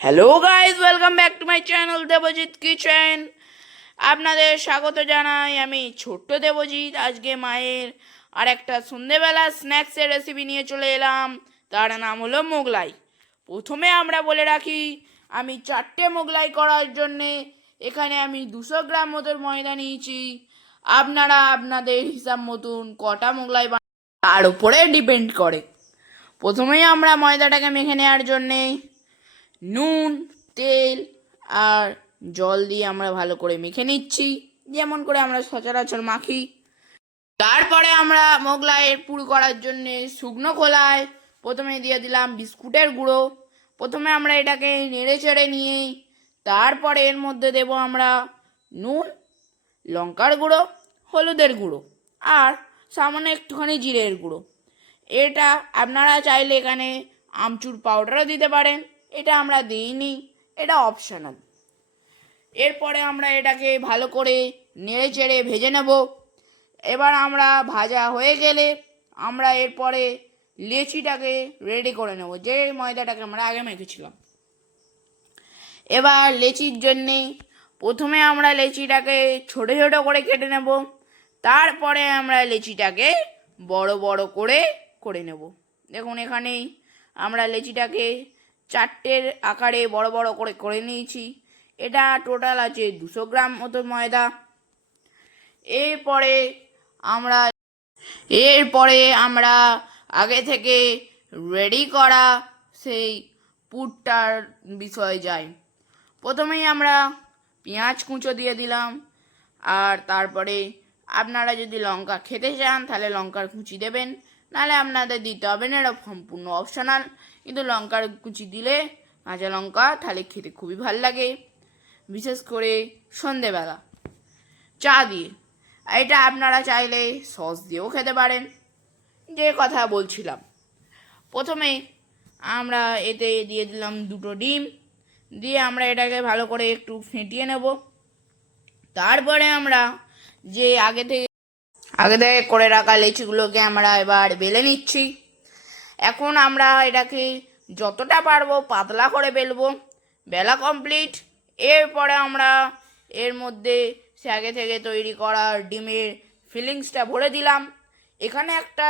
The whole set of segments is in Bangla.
Hello guys, welcome back to my channel Debjit kitchen. আপনাদের স্বাগত জানাই। আমি ছোট্ট দেবজিৎ। আজকে মায়ের আর একটা সন্ধেবেলা স্ন্যাক্সের রেসিপি নিয়ে চলে এলাম। তার নাম হলো মোগলাই। প্রথমে আমরা বলে রাখি, আমি 4টে মোগলাই করার জন্যে এখানে আমি 200 গ্রাম মতো ময়দা নিয়েছি। আপনারা আপনাদের হিসাব মতন কটা মোগলাই তার উপরে ডিপেন্ড করে। প্রথমেই আমরা ময়দাটাকে মেখে নেওয়ার জন্যে নুন, তেল আর জল দিয়ে আমরা ভালো করে মেখে নিচ্ছি, যেমন করে আমরা সচরাচর মাখি। তারপরে আমরা মোগলাইয়ের পুর করার জন্যে শুকনো খোলায় প্রথমে দিয়ে দিলাম বিস্কুটের গুঁড়ো। প্রথমে আমরা এটাকে নেড়ে চেড়ে নিয়ে তারপরে এর মধ্যে দেব আমরা নুন, লঙ্কার গুঁড়ো, হলুদের গুঁড়ো আর সামান্য একটুখানি জিরের গুঁড়ো। এটা আপনারা চাইলে এখানে আমচুর পাউডারও দিতে পারেন, এটা আমরা দিইনি, এটা অপশনাল। এরপরে আমরা এটাকে ভালো করে নেড়ে চেড়ে ভেজে নেব। এবার আমরা ভাজা হয়ে গেলে আমরা এরপরে লেচিটাকে রেডি করে নেব, যে ময়দাটাকে আমরা আগে মেখেছিলাম। এবার লেচির জন্যে প্রথমে আমরা লেচিটাকে ছোটো ছোটো করে কেটে নেব, তারপরে আমরা লেচিটাকে বড় বড় করে করে নেব। দেখুন এখানেই আমরা লেচিটাকে 4টের আকারে বড় বড় করে করে নিয়েছি। এটা টোটাল আছে 200 গ্রাম মতো ময়দা। এরপরে আমরা আগে থেকে রেডি করা সেই পুরটার বিষয়ে যাই। প্রথমেই আমরা পেঁয়াজ কুঁচো দিয়ে দিলাম, আর তারপরে আপনারা যদি লঙ্কা খেতে চান তাহলে লঙ্কার কুচি দেবেন, নাহলে আপনাদের দিতে হবে না, এটা সম্পূর্ণ অপশনাল। কিন্তু লঙ্কার কুচি দিলে, কাঁচা লঙ্কা, তাহলে খেতে খুবই ভাল লাগে, বিশেষ করে সন্ধেবেলা চা দিয়ে। এটা আপনারা চাইলে সস দিয়েও খেতে পারেন। যে কথা বলছিলাম, প্রথমে আমরা এতে দিয়ে দিলাম 2টো ডিম, দিয়ে আমরা এটাকে ভালো করে একটু ফেটিয়ে নেব। তারপরে আমরা যে আগে থেকে করে রাখা লেচিগুলোকে আমরা এবার বেলে নিচ্ছি। এখন আমরা এটাকে যতটা পারবো পাতলা করে বেলবো। বেলা কমপ্লিট। এরপরে আমরা এর মধ্যে সে আগে থেকে তৈরি করা ডিমের ফিলিংসটা ভরে দিলাম। এখানে একটা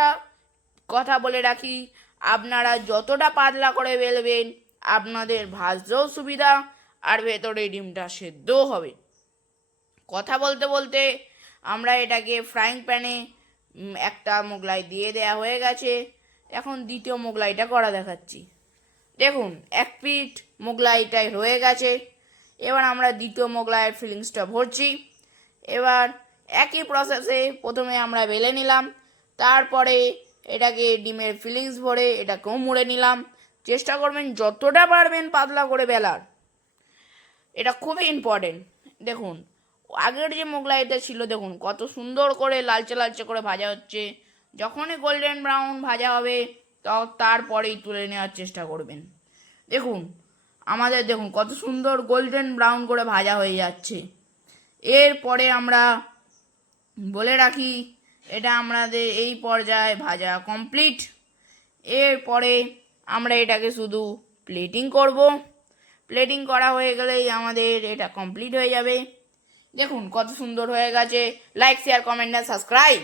কথা বলে রাখি, আপনারা যতটা পাতলা করে বেলবেন আপনাদের ভাজতেও সুবিধা, আর ভেতরে ডিমটা সেদ্ধও হবে। কথা বলতে বলতে আমরা এটাকে ফ্রাইং প্যানে একটা মোগলাই দিয়ে দেয়া হয়ে গেছে। এখন দ্বিতীয় মোগলাইটা করা দেখাচ্ছি। দেখুন 1 পিঠ মোগলাইটাই হয়ে গেছে। এবার আমরা দ্বিতীয় মোগলাইয়ের ফিলিংসটা ভরছি। এবার একই প্রসেসে প্রথমে আমরা বেলে নিলাম, তারপরে এটাকে ডিমের ফিলিংস ভরে এটাকেও মুড়ে নিলাম। চেষ্টা করবেন যতটা পারবেন পাতলা করে বেলার, এটা খুবই ইম্পর্টেন্ট। দেখুন আগের যে মোগলাইটা ছিল, দেখুন কত সুন্দর করে লালচে লালচে করে ভাজা হচ্ছে। যখনই গোল্ডেন ব্রাউন ভাজা হবে তারপরেই তুলে নেওয়ার চেষ্টা করবেন। দেখুন আমাদের দেখুন কত সুন্দর গোল্ডেন ব্রাউন করে ভাজা হয়ে যাচ্ছে। এরপরে আমরা বলে রাখি, এটা আমাদের এই পর্যায়ে ভাজা কমপ্লিট। এরপরে আমরা এটাকে শুধু প্লেটিং করব। প্লেটিং করা হয়ে গেলেই আমাদের এটা কমপ্লিট হয়ে যাবে। দেখুন কত সুন্দর হয়ে গেছে। লাইক, শেয়ার, কমেন্ট আর সাবস্ক্রাইব।